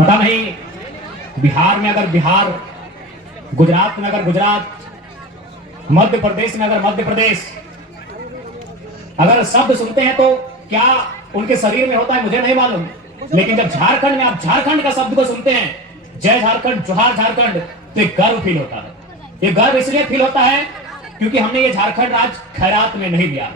पता नहीं बिहार में अगर बिहार, गुजरात में अगर गुजरात, मध्य प्रदेश में अगर मध्य प्रदेश, अगर शब्द सुनते हैं तो क्या उनके शरीर में होता है मुझे नहीं मालूम, लेकिन जब झारखंड में आप झारखंड का शब्द को सुनते हैं, जय झारखंड, जोहार झारखंड, तो एक गर्व फील होता है। ये गर्व इसलिए फील होता है क्योंकि हमने ये झारखंड राज खैरात में नहीं लिया।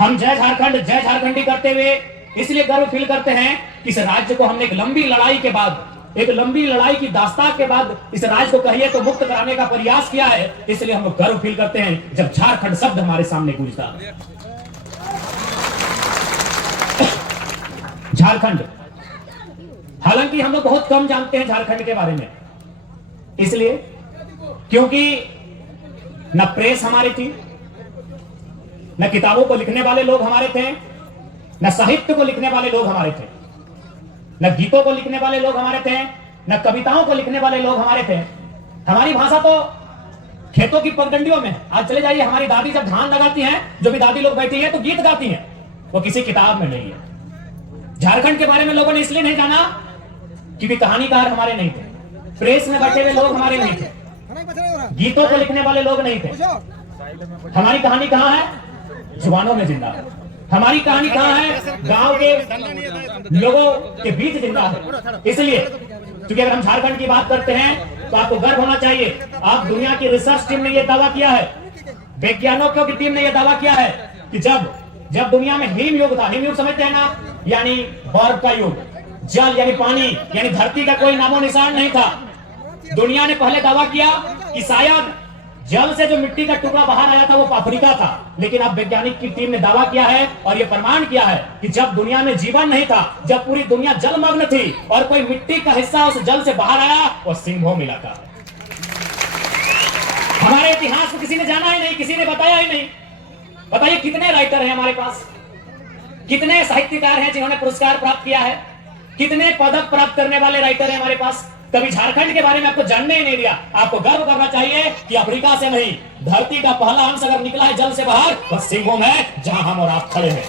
हम जय झारखंड, जय झारखंडी करते हुए इसलिए गर्व फील करते हैं कि इस राज्य को हमने एक लंबी लड़ाई के बाद, एक लंबी लड़ाई की दास्तान के बाद इस राज्य को कहिए तो मुक्त कराने का प्रयास किया है। इसलिए हम लोग गर्व फील करते हैं जब झारखंड शब्द हमारे सामने गूंजता। झारखंड, हालांकि हम लोग बहुत कम जानते हैं झारखंड के बारे में, इसलिए क्योंकि न प्रेस हमारी थी, न किताबों को लिखने वाले लोग हमारे थे, न साहित्य को लिखने वाले लोग हमारे थे, न गीतों को लिखने वाले लोग हमारे थे, न कविताओं को लिखने वाले लोग हमारे थे। हमारी भाषा तो खेतों की पगडंडियों में। आज चले जाइए, हमारी दादी जब धान लगाती हैं, जो भी दादी लोग बैठी हैं तो गीत गाती हैं, वो किसी किताब में नहीं है। झारखंड के बारे में लोगों ने इसलिए नहीं जाना क्योंकि कहानीकार हमारे नहीं थे, प्रेस में बैठे हुए लोग हमारे नहीं थे, गीतों को लिखने वाले लोग नहीं थे। हमारी कहानी कहां है? जुबानों में जिंदा है। हमारी कहानी कहां है? गांव के लोगों के बीच जिंदा है। इसलिए क्योंकि अगर हम झारखंड की बात करते हैं तो आपको गर्व होना चाहिए। आप दुनिया की रिसर्च टीम ने यह दावा किया है, वैज्ञानिकों की टीम ने यह दावा किया है कि जब दुनिया में हिम युग था, हिम युग समझते हैं ना, यानी बर्फ का युग, जल यानी पानी, यानी धरती का कोई नामो निशान नहीं था। दुनिया ने पहले दावा किया कि शायद जल से जो मिट्टी का टुकड़ा बाहर आया था वो अफ्रीका था, लेकिन अब वैज्ञानिक की टीम ने दावा किया है और यह प्रमाण किया है कि जब दुनिया में जीवन नहीं था, जब पूरी दुनिया जलमग्न थी और कोई मिट्टी का हिस्सा उस जल से बाहर आया, वो सिंहभूम इलाका। हमारे इतिहास को किसी ने जाना ही नहीं, किसी ने बताया ही नहीं। बताइए कितने राइटर हैं हमारे पास, कितने साहित्यकार हैं जिन्होंने पुरस्कार प्राप्त किया है, कितने पदक प्राप्त करने वाले राइटर हैं हमारे पास। कभी झारखंड के बारे में आपको जानने ही नहीं दिया। आपको गर्व करना चाहिए कि अफ्रीका से नहीं, धरती का पहला अंश अगर निकला है जल से बाहर, बस सिंहभूम है जहां हम और आप खड़े हैं।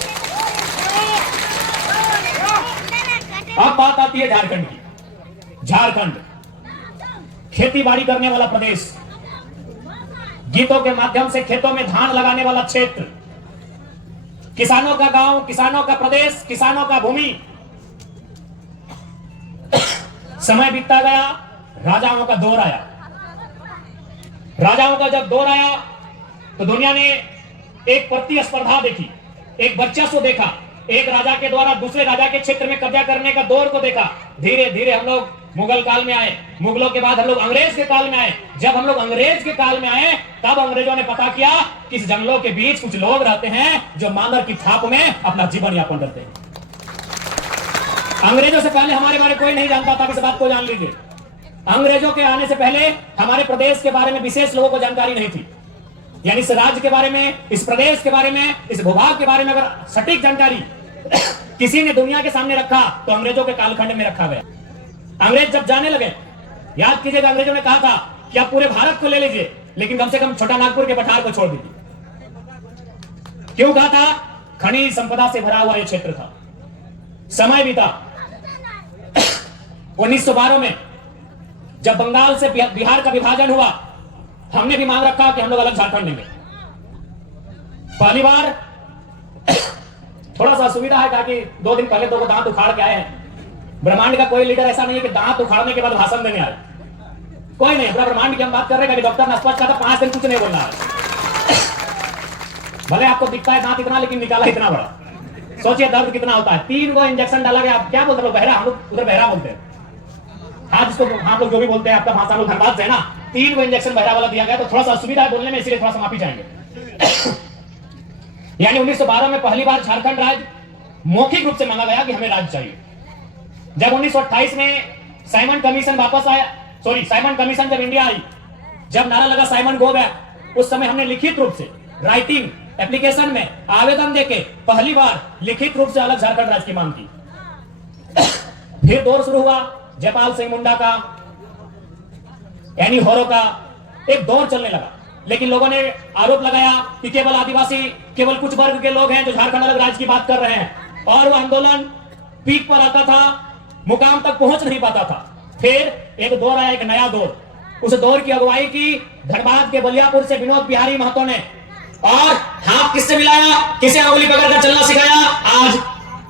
अब बात आती है झारखंड की। झारखंड खेती बाड़ी करने वाला प्रदेश, गीतों के माध्यम से खेतों में धान लगाने वाला क्षेत्र, किसानों का गांव, किसानों का प्रदेश, किसानों का भूमि। समय बीतता गया, राजाओं का दौर आया। राजाओं का जब दौर आया तो दुनिया ने एक प्रतिस्पर्धा देखी, एक वर्चस्व देखा। एक राजा के द्वारा दूसरे राजा के क्षेत्र में कब्जा करने का दौर को देखा। धीरे धीरे हम लोग मुगल काल में आए, मुगलों के बाद हम लोग अंग्रेज के काल में आए। जब हम लोग अंग्रेज के काल में आए तब अंग्रेजों ने पता किया कि इस जंगलों के बीच कुछ लोग रहते हैं जो मानव की छाप में अपना जीवन यापन करते हैं। अंग्रेजों से पहले हमारे बारे कोई नहीं जानता था, इस बात को जान लीजिए। अंग्रेजों के आने से पहले हमारे प्रदेश के बारे में विशेष लोगों को जानकारी नहीं थी। यानी इस राज्य के बारे में, इस प्रदेश के बारे में, इस भूभाग के बारे में अगर सटीक जानकारी किसी ने दुनिया के सामने रखा तो अंग्रेजों के कालखंड में रखा गया। अंग्रेज जब जाने लगे, याद कीजिएगा, अंग्रेजों ने कहा था कि आप पूरे भारत को ले लीजिए लेकिन कम से कम छोटा नागपुर के पठार को छोड़ दीजिए। क्यों कहा था? खनिज संपदा से भरा हुआ यह क्षेत्र था। समय बीता, 1912 में जब बंगाल से बिहार का विभाजन हुआ, हमने भी मांग रखा कि हम लोग अलग झारखंड लेंगे। पहली बार थोड़ा सा असुविधा है ताकि 2 दिन पहले 2 दांत उखाड़ के आए हैं। ब्रह्मांड का कोई लीडर ऐसा नहीं है कि दांत उखाड़ने के बाद भाषण देने आए, कोई नहीं। अपना ब्रह्मांड की हम बात कर रहे हैं कि डॉक्टर ने स्पष्ट कहा था 5 दिन कुछ नहीं बोलना है। भले आपको दिखता है दांत इतना, लेकिन निकाला इतना बड़ा। सोचिए दर्द कितना होता है। 3 गो इंजेक्शन डाला गया। क्या बोलते हैं बहरा, हम लोग उधर बहरा बोलते हैं। हाँ, जिसको हम लोग जो भी बोलते हैं, आपका भाषा लोग धनबाद से है ना। 3 गो इंजेक्शन बहरा वाला दिया गया, तो थोड़ा सा असुविधा है बोलने में, इसलिए थोड़ा सा माफी चाहेंगे। यानी 1912 में पहली बार झारखंड राज्य मौखिक रूप से मांगा गया कि हमें राज्य चाहिए। जब 1928 में साइमन कमीशन वापस आया, साइमन कमीशन जब इंडिया आई, जब नारा लगा साइमन गो बैक, उस समय हमने लिखित रूप से राइटिंग एप्लीकेशन में आवेदन देके पहली बार लिखित रूप से अलग झारखंड राज्य की मांग की। फिर दौर शुरू हुआ जयपाल सिंह मुंडा का, एनी होरो का, एक दौर चलने लगा। लेकिन लोगों ने आरोप लगाया कि केवल आदिवासी, केवल कुछ वर्ग के लोग हैं जो झारखंड अलग राज्य की बात कर रहे हैं। और वो आंदोलन पीक पर आता था मुकाम तक पहुंच नहीं पाता था। फिर एक दौर आया, एक नया दौर। उस दौर की अगुवाई की धनबाद के बलियापुर से विनोद बिहारी महतो ने, और हाथ किससे मिलाया, किसे अंगुली पकड़कर चलना सिखाया? आज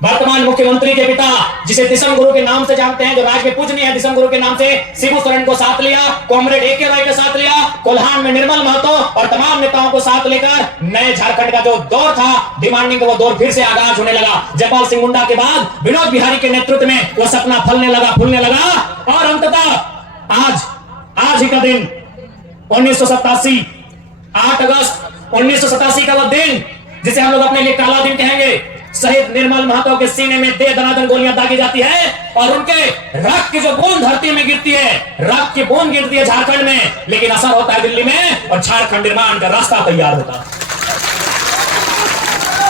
वर्तमान मुख्यमंत्री के पिता, जिसे दिसम गुरु के नाम से जानते हैं, जो राज्य के पूजनीय है दिसम गुरु के नाम से, शिबू सोरेन को साथ लिया, कॉमरेड AK रॉय के साथ लिया, कोल्हान में निर्मल महतो और तमाम नेताओं को साथ लेकर नए झारखंड का जो दौर था डिमांडिंग का, वो दौर फिर से आगाज होने लगा। जयपाल सिंह मुंडा के बाद विनोद बिहारी के नेतृत्व में वो सपना फलने लगा, फूलने लगा, और अंततः आज ही का दिन 1987, 8 अगस्त 1987 का वो दिन जिसे हम लोग अपने लिए काला दिन कहेंगे। शहीद निर्मल महतो के सीने में दे दनादन गोलियां दागी जाती है और उनके रक्त की जो बूंद धरती में गिरती है, रक्त की बूंद गिरती है झारखंड में, लेकिन असर होता है दिल्ली में और झारखंड निर्माण का रास्ता तैयार होता है।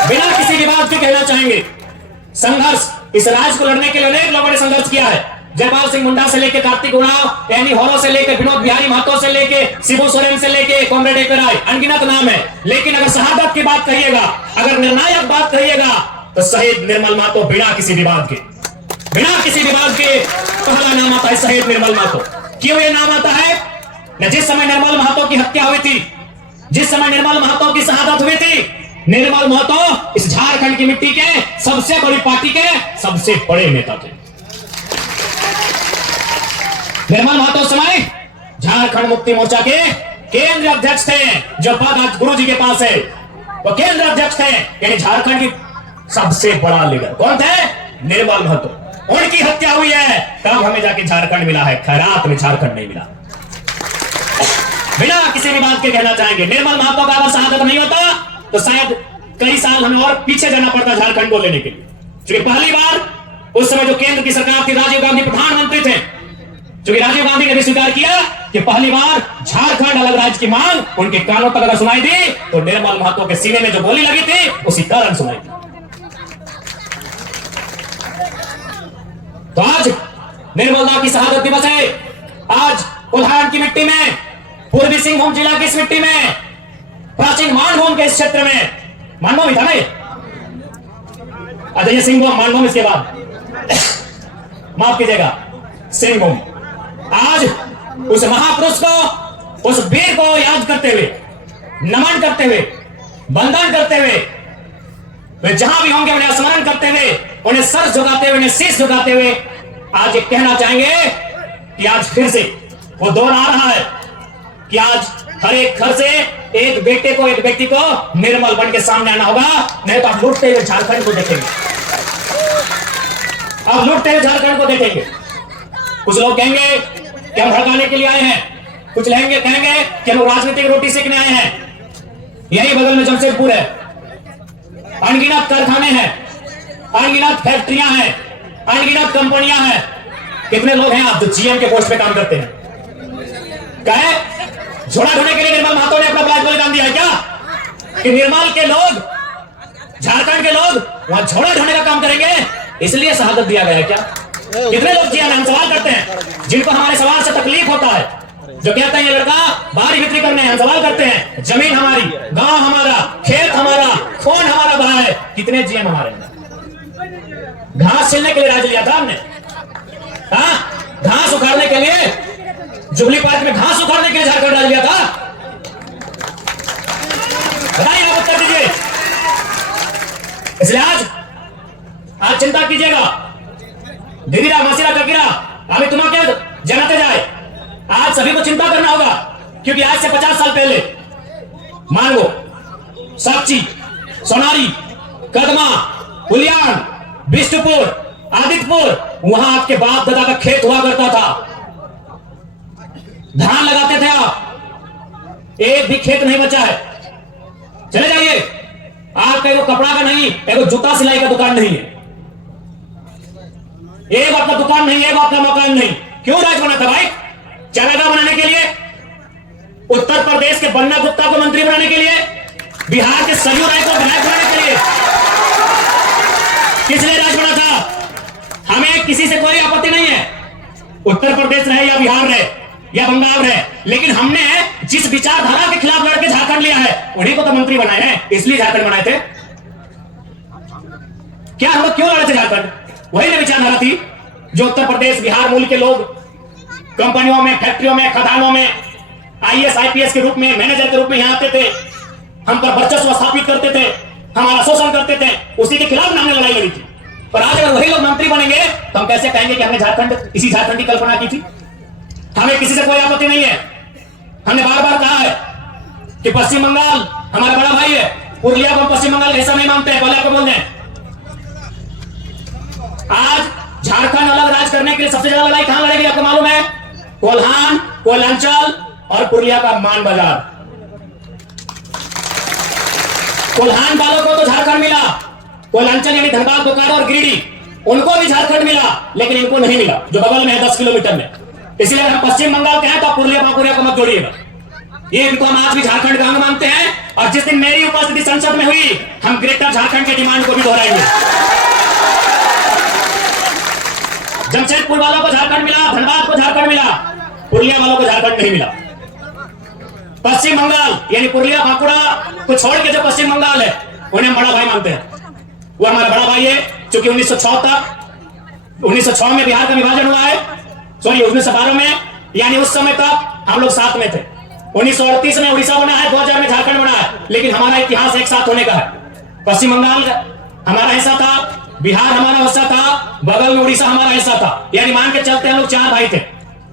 बिना किसी विवाद के कहना चाहेंगे, संघर्ष इस राज्य को लड़ने के लिए अनेक लोगों ने संघर्ष किया है। जयपाल सिंह मुंडा से लेकर कार्तिक उरांव, एनी होरो से लेकर विनोद बिहारी महतो से लेकर शिबू सोरेन से लेकर कॉमरेड AK रॉय, अनगिनत नाम है। लेकिन अगर शहादत की बात कहिएगा, अगर निर्णायक बात कहिएगा, तो शहीद निर्मल महतो बिना किसी विवाद के पहला नाम आता है, शहीद निर्मल महतो। क्यों ये नाम आता है? न जिस समय निर्मल महतो की हत्या हुई थी, जिस समय निर्मल महतो की शहादत हुई थी, निर्मल महतो इस झारखंड की मिट्टी के सबसे बड़ी पार्टी के सबसे बड़े नेता थे। निर्मल महतो समय झारखंड मुक्ति मोर्चा के केंद्रीय अध्यक्ष थे, जो पद आज गुरु जी के पास है, वो केंद्रीय अध्यक्ष थे, यानी झारखंड की सबसे बड़ा लीडर कौन थे? निर्मल महतो। उनकी हत्या हुई है, तब हमें जाके झारखंड मिला है, खैरात में झारखंड नहीं मिला। बिना किसी भी बात के कहना चाहेंगे, निर्मल महतो का अगर शहादत नहीं होता तो शायद कई साल हमें और पीछे जाना पड़ता झारखंड को लेने के लिए। क्योंकि पहली बार उस समय जो केंद्र की सरकार थी, राजीव गांधी प्रधानमंत्री थे, क्योंकि राजीव गांधी ने भी स्वीकार किया कि पहली बार झारखंड अलग राज्य की मांग उनके कानों तक अगर सुनाई दी तो निर्मल महतो के सीने में जो गोली लगी थी उसी कारण सुनाई दी। तो आज निर्मल दा की शहादत दिवस है। आज कोल्हान की मिट्टी में, पूर्वी सिंहभूम जिला की इस मिट्टी में, प्राचीन मानभूम के इस क्षेत्र में, मानभूम ही था ना, अच्छा ये सिंहभूम, मानभूम इसके बाद माफ कीजिएगा, सिंहभूम। आज उस महापुरुष को, उस वीर को याद करते हुए, नमन करते हुए, वंदन करते हुए, वे जहां भी होंगे उन्हें स्मरण करते हुए, उन्हें सर झुकाते हुए, उन्हें शीश झुकाते हुए आज ये कहना चाहेंगे कि आज फिर से वो दौर आ रहा है कि आज हर एक घर से एक बेटे को, एक व्यक्ति को निर्मल बन के सामने आना होगा, नहीं तो आप लूटते हुए झारखंड को देखेंगे, आप लूटते हुए झारखंड को देखेंगे। कुछ लोग कहेंगे कि हम भड़काने के लिए आए हैं, कुछ कहेंगे कि हम राजनीतिक रोटी सेकने आए हैं। यही बगल में जमशेदपुर है, अनगिनत कारखाने हैं, अनगिनत फैक्ट्रियां हैं, अनगिनत कंपनियां हैं। कितने लोग हैं आप जो GM के पोस्ट पे काम करते हैं? कहे झोड़ा ढोने के लिए निर्मल महतो ने अपना ब्लास्ट बलिदान दिया है क्या? कि निर्मल के लोग, झारखंड के लोग वहां झोड़ा ढोने का काम करेंगे, इसलिए शहादत दिया गया है क्या? कितने लोग जिया, हम सवाल करते हैं, जिनको हमारे सवाल से तकलीफ होता है, जो कहते हैं ये लड़का बाहरी बिक्री करने, हम सवाल करते हैं, जमीन हमारी, गांव हमारा, खेत हमारा, खून हमारा बहा है, कितने GM हमारे? घास छीलने के लिए राज्य लिया था हमने, घास उखाड़ने के लिए, जुबली पार्क में घास उखाड़ने के लिए झारखंड राज्य लिया था। बताइए, आप उत्तर दीजिए। इसलिए आज चिंता कीजिएगा, दीदीरा मासीरा ककीरा अभी तुम्हें क्या जनाते जाए, आज सभी को चिंता करना होगा, क्योंकि आज से 50 साल पहले मानगो, साक्षी, सोनारी, कदमा, उलियान, बिष्टुपुर, आदित्यपुर, वहां आपके बाप दादा का खेत हुआ करता था, धान लगाते थे आप, एक भी खेत नहीं बचा है। चले जाइए, आपका एगो कपड़ा का नहीं, एगो जूता सिलाई का दुकान नहीं है, एक आपका दुकान नहीं है, एक आपका मकान नहीं। क्यों राज बना था भाई? चारागाह बनाने के लिए, उत्तर प्रदेश के बन्ना गुप्ता को मंत्री बनाने के लिए, बिहार के सरयू राय को विधायक बनाने के लिए। किस लिए राज बना था? हमें किसी से कोई आपत्ति नहीं है, उत्तर प्रदेश रहे या बिहार रहे या बंगाल रहे, लेकिन हमने जिस विचारधारा के खिलाफ लड़के झारखंड लिया है उन्हीं को तो मंत्री बनाए हैं, इसलिए झारखंड बनाए थे। क्या हम लोग क्यों लड़े थे झारखंड? वही ना विचारधारा थी। जो उत्तर प्रदेश बिहार मूल के लोग कंपनियों में, फैक्ट्रियों में, खदानों में आईएएस आईपीएस के रूप में, मैनेजर के रूप में यहां आते थे, हम पर वर्चस्व स्थापित करते थे, हमारा शोषण करते थे, उसी के खिलाफ हमने लड़ाई लड़ी थी। पर आज अगर वही लोग मंत्री बनेंगे तो हम कैसे कहेंगे कि हमने इसी झारखंड की कल्पना की थी? हमें किसी से कोई आपत्ति नहीं है। हमने बार बार कहा है कि पश्चिम बंगाल हमारा बड़ा भाई है, पुरुलिया को हम पश्चिम बंगाल ऐसा नहीं मानते हैं, पहले आपको बोल दें। आज झारखंड अलग राज करने के लिए सबसे ज्यादा लड़ाई कहां लड़ेगी आपको मालूम है? कोल्हान, कोयलांचल और पुरुलिया का मान बाजार। कोल्हान वालों को तो झारखंड मिला, कोयलांचल यानी धनबाद, बोकारो और गिरिडीह उनको भी झारखंड मिला, लेकिन इनको नहीं मिला जो बगल में है 10 किलोमीटर में। इसलिए हम पश्चिम बंगाल के हैं तो पुरुलिया बांकुरिया को मत जोड़िएगा। ये इनको हम आज भी झारखंड का अंग मानते हैं, और जिस दिन मेरी उपस्थिति संसद में हुई हम ग्रेटर झारखंड के डिमांड को भी दोहराएंगे। जमशेदपुर वालों को झारखंड मिला, धनबाद को झारखंड मिला, पुरुलिया वालों को झारखंड नहीं मिला। पश्चिम बंगाल यानी पुरुलिया बांकुड़ा को छोड़ के जो पश्चिम बंगाल है उन्हें हम बड़ा भाई मानते हैं। वो हमारा बड़ा भाई है, क्योंकि 1906 में बिहार का विभाजन हुआ है, सॉरी 1912 में, यानी उस समय तक हम लोग साथ में थे। 1938 में उड़ीसा बना है, 2000 में झारखंड बना है, लेकिन हमारा इतिहास एक साथ होने का है। पश्चिम बंगाल हमारा हिस्सा था, बिहार हमारा हिस्सा था, बगल में उड़ीसा हमारा हिस्सा था, यानी मान के चलते हम लोग 4 भाई थे।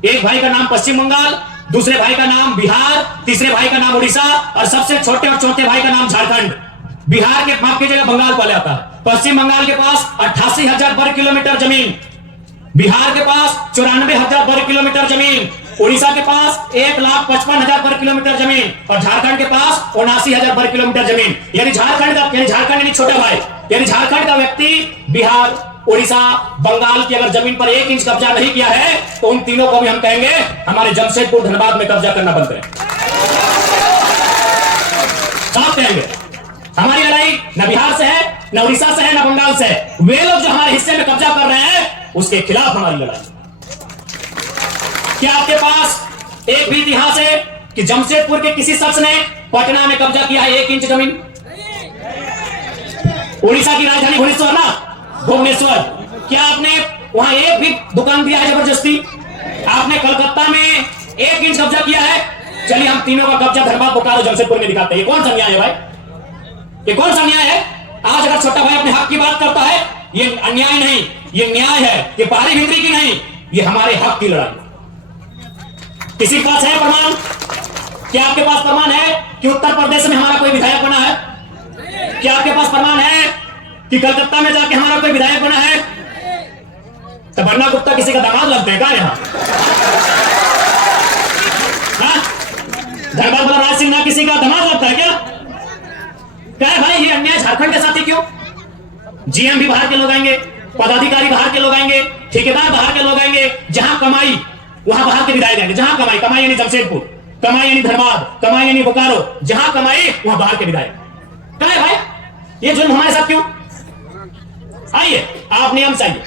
एक भाई का नाम पश्चिम बंगाल, दूसरे भाई का नाम बिहार, तीसरे भाई का नाम उड़ीसा, और सबसे छोटे और चौथे भाई का नाम झारखंड। बिहार के माफ कीजिएगा, बंगाल पहले आता है। पश्चिम बंगाल के पास 88,000 वर्ग किलोमीटर जमीन, बिहार के पास 94,000 वर्ग किलोमीटर जमीन, उड़ीसा के पास 1,55,000 वर्ग किलोमीटर जमीन, और झारखंड के पास 79,000 वर्ग किलोमीटर जमीन। यानी झारखंड यानी छोटा भाई, यानी झारखंड का व्यक्ति बिहार, उड़ीसा, बंगाल की अगर जमीन पर 1 इंच कब्जा नहीं किया है तो उन तीनों को भी हम कहेंगे हमारे जमशेदपुर, धनबाद में कब्जा करना बंद करें। साफ कहेंगे हमारी लड़ाई न बिहार से है, न उड़ीसा से है, न बंगाल से है। वे लोग जो हमारे हिस्से में कब्जा कर रहे हैं उसके खिलाफ हमारी लड़ाई। क्या आपके पास एक भी इतिहास है कि जमशेदपुर के किसी शख्स ने पटना में कब्जा किया है 1 इंच जमीन? उड़ीसा की राजधानी भुवनेश्वर ना, भुवनेश्वर, क्या आपने वहां एक भी दुकान दिया है जबरदस्ती? आपने कलकत्ता में 1 इंच कब्जा किया है? चलिए हम तीनों का कब्जा धनबाद, बोकारो, जमशेदपुर में दिखाते हैं। ये कौन सा न्याय है भाई? ये कौन सा न्याय है? आज अगर छोटा भाई अपने हक की बात करता है, ये अन्याय नहीं, ये न्याय है। ये बाहरी भिंगरी की नहीं, ये हमारे हक की लड़ाई। किसी के पास है प्रमाण? क्या आपके पास प्रमाण है कि उत्तर प्रदेश में हमारा कोई विधायक बना है? क्या आपके पास प्रमाण है कि कलकत्ता में जाके हमारा कोई विधायक बना है? तबन्ना गुप्ता किसी का दामाद लगते हैं क्या यहां? धनबाद वाला राज सिंह ना किसी का दामाद लगता है क्या? क्या है भाई ये अन्याय झारखंड के साथ ही क्यों? जीएम भी बाहर के लोग आएंगे, पदाधिकारी बाहर के लोग आएंगे, ठेकेदार बाहर के लोग आएंगे, जहां कमाई वहां बाहर के विधायक आएंगे। जहां कमाई, कमाई यानी जमशेदपुर, कमाई यानी धनबाद, कमाई यानी बोकारो, जहां कमाई वहां बाहर के विधायक। क्या है भाई ये जुल्म हमारे साथ क्यों? आइए आप नियम से आइए।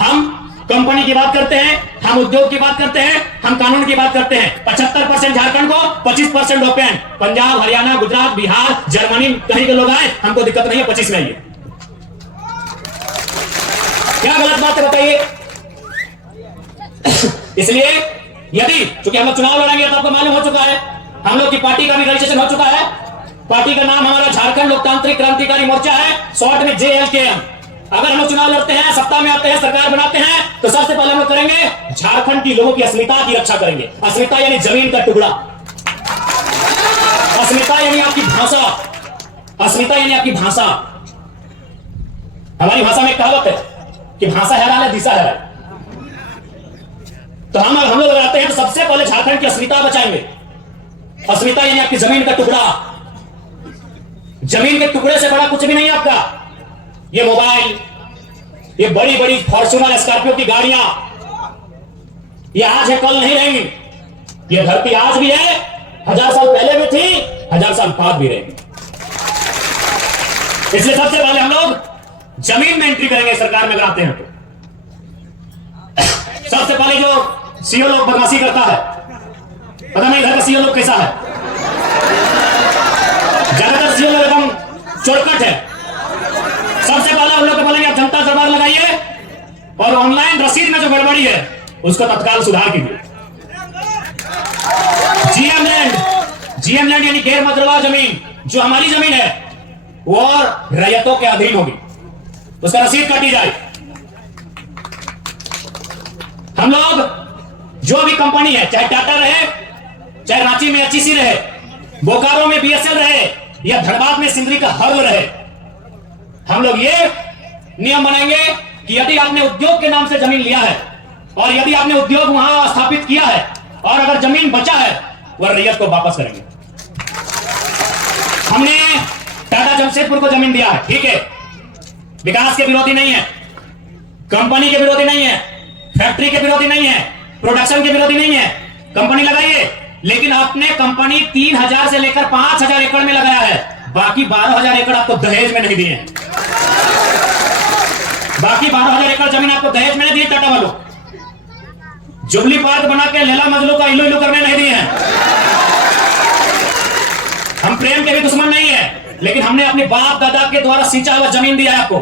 हम कंपनी की बात करते हैं, हम उद्योग की बात करते हैं, हम कानून की बात करते हैं। 75% झारखंड को, 25% ओपन। पंजाब, हरियाणा, गुजरात, बिहार, जर्मनी कहीं के लोग आए, हमको दिक्कत नहीं है, 25 में आइए। क्या गलत बात है बताइए? इसलिए यदि चूंकि हम लोग चुनाव लड़ेंगे तो आपको मालूम हो चुका है, हम लोग की पार्टी का भी रजिस्ट्रेशन हो चुका है। पार्टी का नाम हमारा झारखंड लोकतांत्रिक क्रांतिकारी मोर्चा है, शॉर्ट में JLKM। अगर हम लोग चुनाव लड़ते हैं, सत्ता में आते हैं, सरकार बनाते हैं, तो सबसे पहले हम लोग करेंगे झारखंड की लोगों की अस्मिता की रक्षा करेंगे। अस्मिता यानी जमीन का टुकड़ा, अस्मिता यानी आपकी भाषा, अस्मिता यानी आपकी भाषा। हमारी भाषा में कहावत है कि भाषा हैरान है, दिशा हैरान। तो हम लोग लड़ते हैं तो सबसे पहले झारखंड की अस्मिता बचाएंगे। अस्मिता यानी आपकी जमीन का टुकड़ा। जमीन के टुकड़े से बड़ा कुछ भी नहीं आपका। ये मोबाइल, ये बड़ी बड़ी फॉर्च्यूनर, स्कॉर्पियो की गाड़ियां, ये आज है कल नहीं रहेंगी। ये धरती आज भी है, 1000 साल पहले भी थी, 1000 साल बाद भी रहेगी। इसलिए सबसे पहले हम लोग जमीन में एंट्री करेंगे सरकार में अगर आते हैं तो। सबसे पहले जो सीओ लोग बदमाशी करता है, पता नहीं इधर का सीओ लोग कैसा है। ज्यादातर सीओ लोग एकदम चोरकट है। सबसे पहले हम लोग को बोलेंगे आप जनता दरबार लगाइए, और ऑनलाइन रसीद में जो गड़बड़ी है उसका तत्काल सुधार कीजिए। जीएम लैंड यानी गैर मजरूआ जमीन जो हमारी जमीन है वो और रैयतों के अधीन होगी, उसका रसीद काटी जाए। हम लोग जो भी कंपनी है, चाहे टाटा रहे, चाहे रांची में एचईसी रहे, बोकारो में बीएसएल रहे या धनबाद में सिंदरी का हर्ल रहे, हम लोग ये नियम बनाएंगे कि यदि आपने उद्योग के नाम से जमीन लिया है और यदि आपने उद्योग वहां स्थापित किया है और अगर जमीन बचा है वह रैयत को वापस करेंगे। हमने टाटा जमशेदपुर को जमीन दिया है, ठीक है, विकास के विरोधी नहीं है, कंपनी के विरोधी नहीं है, फैक्ट्री के विरोधी नहीं है, प्रोडक्शन के विरोधी नहीं है, कंपनी लगाइए। लेकिन आपने कंपनी 3000 से लेकर 5000 एकड़ में लगाया है, बाकी 12000 एकड़ आपको दहेज में नहीं दिए हैं। बाकी 12000 एकड़ जमीन आपको दहेज में नहीं दिए टाटा वालों, जुबली पार्क बना के लैला मजनू का इल्लू इल्लू करने नहीं दिए हैं। हम प्रेम के भी दुश्मन नहीं है, लेकिन हमने अपने बाप दादा के द्वारा सिंचा हुआ जमीन दिया है आपको,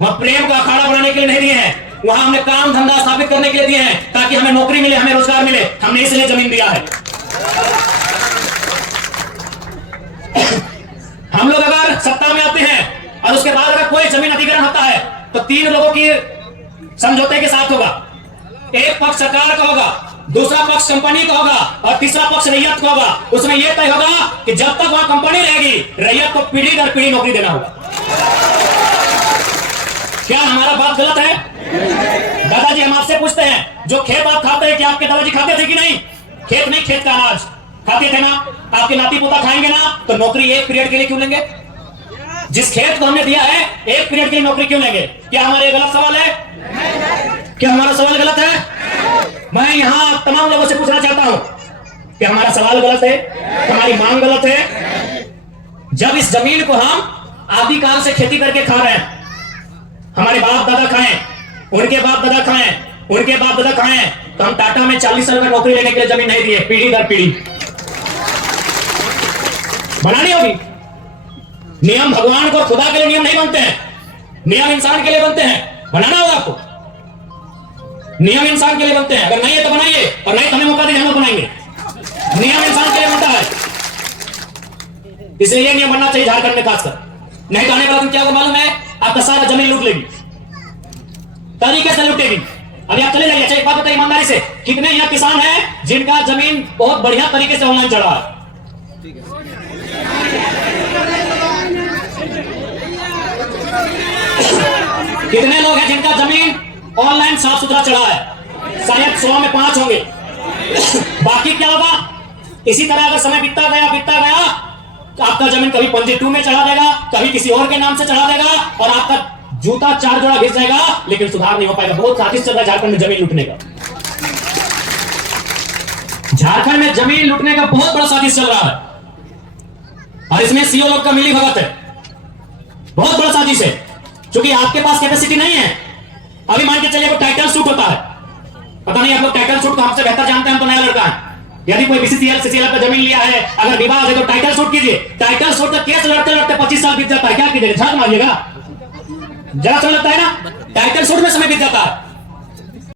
वहां प्रेम का अखाड़ा बनाने के लिए नहीं दिए हैं, वहां हमने काम धंधा स्थापित करने के लिए दिए हैं ताकि हमें नौकरी मिले, हमें रोजगार मिले, हमने इसलिए जमीन दिया है। हम लोग अगर सत्ता में आते हैं और उसके बाद अगर कोई जमीन अधिग्रहण होता है तो 3 लोगों की समझौते के साथ होगा। एक पक्ष सरकार का होगा, दूसरा पक्ष कंपनी का होगा और तीसरा पक्ष रैयत का होगा। उसमें यह तय होगा कि जब तक वहां कंपनी रहेगी रैयत को पीढ़ी दर पीढ़ी नौकरी देना होगा। क्या हमारा बात गलत है? दादाजी हम आपसे पूछते हैं, जो खेत आप खाते हैं क्या आपके दादाजी खाते थे कि नहीं? खेत नहीं, खेत का अनाज खाते थे ना, आपके नाती पोता खाएंगे ना, तो नौकरी 1 पीरियड के लिए क्यों लेंगे? जिस खेत को हमने दिया है 1 पीरियड के लिए नौकरी क्यों लेंगे? क्या हमारे गलत सवाल है? क्या हमारा सवाल गलत है? मैं यहां तमाम लोगों से पूछना चाहता हूं कि हमारा सवाल गलत है, हमारी मांग गलत है। जब इस जमीन को हम आदिकाल से खेती करके खा रहे हैं, हमारे बाप दादा खाएं, उनके बाप दादा खाएं, उनके बाप दादा खाएं, तो हम टाटा में 40 साल में नौकरी लेने के लिए जमीन नहीं दिए, पीढ़ी दर पीढ़ी बनानी होगी। नियम भगवान को खुदा के लिए नियम नहीं बनते हैं, नियम इंसान के लिए बनते हैं, बनाना होगा आपको। नियम इंसान के लिए बनते हैं, अगर नहीं है तो बनाइए और नहीं तो हमें मौका दीजिए, हम लोग बनाएंगे। नियम इंसान के लिए बनता है, इसलिए ये नियम बनना चाहिए झारखंड में खासकर। नहीं तो आने वाला दिन क्या होगा मालूम है? आपका सारा जमीन लूट लेगी, तरीके से लूटेगी। अभी आप चले जाइए, एक बात बताइए ईमानदारी से, कितने यहाँ किसान हैं जिनका जमीन बहुत बढ़िया तरीके से ऑनलाइन चढ़ा है? कितने लोग हैं जिनका जमीन ऑनलाइन साफ सुथरा चढ़ा है? शायद 100 में 5 होंगे। बाकी क्या होगा? इसी तरह अगर समय बीतता गया तो आपका जमीन कभी पंजी 2 में चढ़ा देगा, कभी किसी और के नाम से चढ़ा देगा और आपका जूता 4 जोड़ा घिस जाएगा, लेकिन सुधार नहीं हो पाएगा। बहुत साजिश चल रहा है झारखंड में जमीन लूटने का। झारखंड में जमीन लूटने का बहुत बड़ा साजिश चल रहा है और इसमें सीओ लोग का मिली भगत है, बहुत बड़ा साजिश है। क्योंकि आपके पास कैपेसिटी नहीं है। अभी मान के चलिए वो टाइटल शूट होता है, पता नहीं आप लोग टाइटल शूट को हमसे बेहतर जानते हैं, हम तो नया लड़का है। यदि कोई बीसीसीएल सीसीएल पर जमीन लिया है, अगर विवाद है तो टाइटल शूट कीजिए। टाइटल शूट का केस लड़ते लड़ते 25 साल बीत जाता है, क्या कीजिएगा? झाड़ मारिएगा? जरा सुन लगता है ना, टाइटल शूट में समय बीत जाता है।